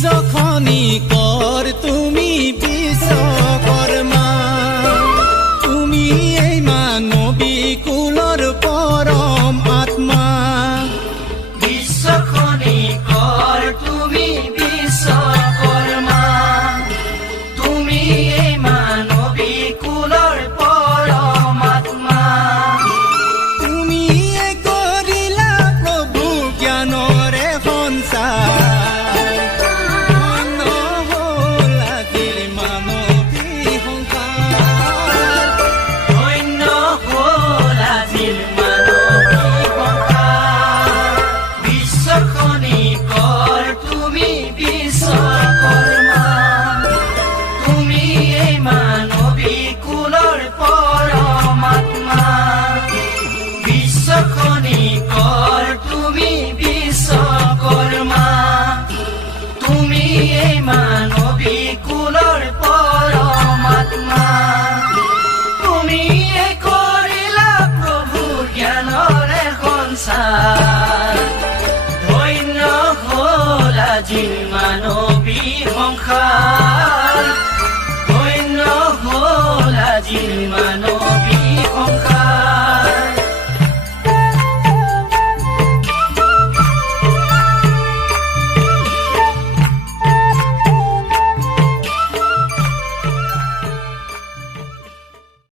বিশ্বখনি কৰ তুমি বিশ্বকৰ্মা তুমি এই মানৱী কুলৰ পৰম আত্মা বিশ্বখনি কৰ তুমি বিশ্বকৰ্মা তুমি এই মানৱী কুলৰ পৰম আত্মা তুমিয়ে কৰিলা প্ৰভু জ্ঞানৰে সঞ্চাৰ মানৱী কুলৰ পৰম আত্মা তুমিয়ে কৰিলা প্ৰভু জ্ঞানৰে সঞ্চাৰ ধন্য হ'ল আজিৰ মানৱী সংসাৰ